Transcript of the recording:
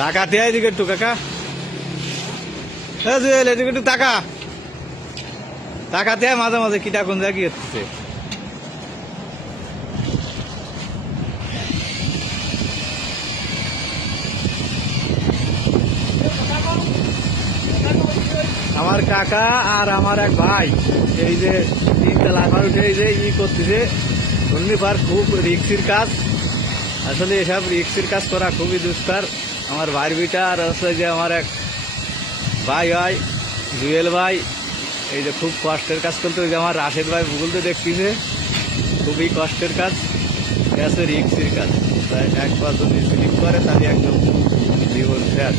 টাকা দিয়ে এদিকে একটু কাকা, জুয়েল এদিকে একটু টাকা টাকা দেয় মাঝে মাঝে কিটা কোন জায়গায় হচ্ছে। আমার কাকা আর আমার এক ভাই এই যে 3 তলা উঠে এই যে করতেছে ঘূর্ণিপার, খুব রিক্সির কাজ। আসলে এসব রিক্সির কাজ করা খুবই দুষ্কার। আমার ভাইয়ের বিটা আর হচ্ছে যে আমার এক ভাই হয় জুয়েল ভাই, এই যে খুব কষ্টের কাজ করতে। ওই যে আমার রাশেদ ভাই ভূগোলতে দেখতেছে, খুবই কষ্টের কাজ, রিক্সির কাজ। তাই একবার যদি স্লিপ করে তাহলে একদম জীবন শেষ।